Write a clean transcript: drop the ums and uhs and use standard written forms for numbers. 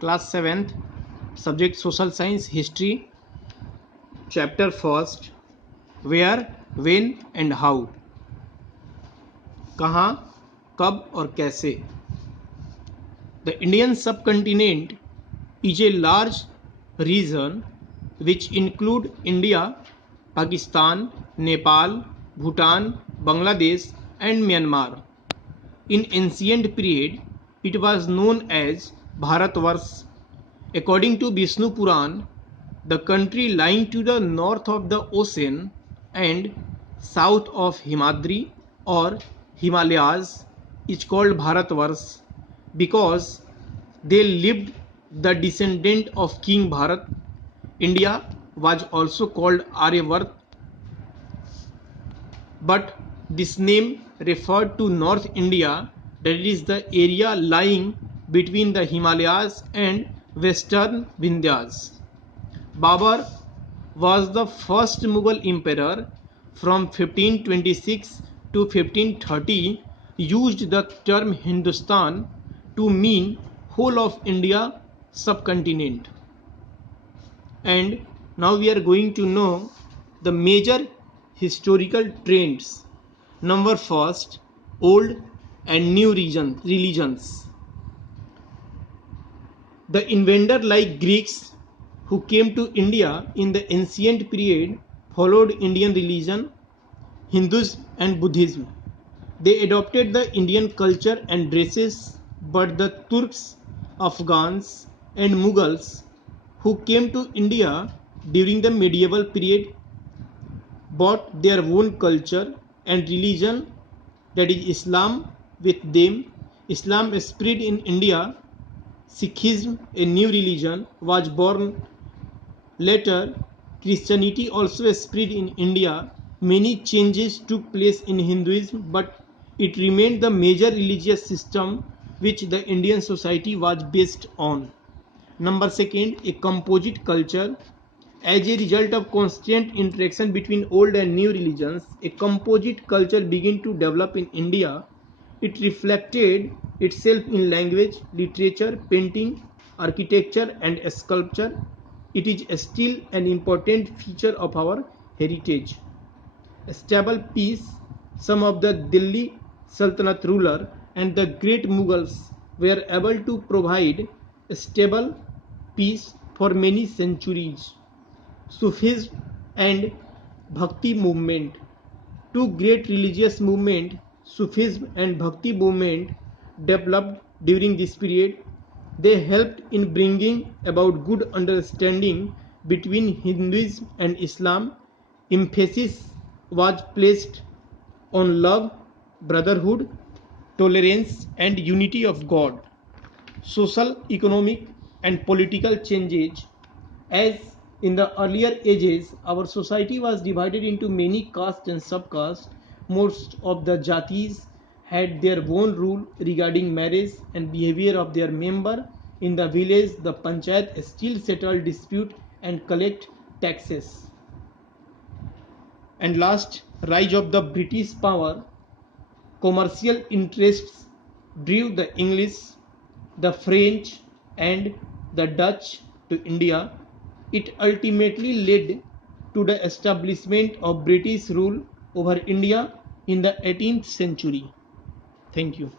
Class 7th, subject Social Science History, Chapter 1st, Where, When and How. कहाँ, कब और कैसे. The Indian subcontinent is a large region which include India, Pakistan, Nepal, Bhutan, Bangladesh and Myanmar. In ancient period, it was known as Bharatvarsh. According to Vishnu Puran, the country lying to the north of the ocean and south of Himadri or Himalayas is called Bharatvarsh because they lived the descendant of King Bharat. India was also called Aryavart, but this name referred to North India, that is the area lying between the Himalayas and western Vindhyas. Babur was the first Mughal emperor. From 1526 to 1530 used the term Hindustan to mean whole of India subcontinent. And now we are going to know the major historical trends. Number first, old and new religions. The invader like Greeks who came to India in the ancient period followed Indian religion, Hinduism and Buddhism. They adopted the Indian culture and dresses, but the Turks, Afghans and Mughals who came to India during the medieval period brought their own culture and religion, that is Islam, with them. Islam spread in India. Sikhism, a new religion, was born later. Christianity also spread in India. Many changes took place in Hinduism, but it remained the major religious system which the Indian society was based on. Number second, a composite culture. As a result of constant interaction between old and new religions, a composite culture began to develop in India. It reflected itself in language, literature, painting, architecture and sculpture. It is still an important feature of our heritage. Stable peace. Some of the Delhi Sultanate ruler and the great Mughals were able to provide stable peace for many centuries. Sufism and Bhakti movement. Two great religious movements, Sufism and Bhakti movement, developed during this period. They helped in bringing about good understanding between Hinduism and Islam. Emphasis was placed on love, brotherhood, tolerance and unity of God. Social, economic and political changes. As in the earlier ages, our society was divided into many castes and subcastes. Most of the jatis had their own rule regarding marriage and behavior of their member. In the village, the panchayat still settled dispute and collect taxes. And last, rise of the British power. Commercial interests drew the English, the French and the Dutch to India. It ultimately led to the establishment of British rule over India in the 18th century. Thank you.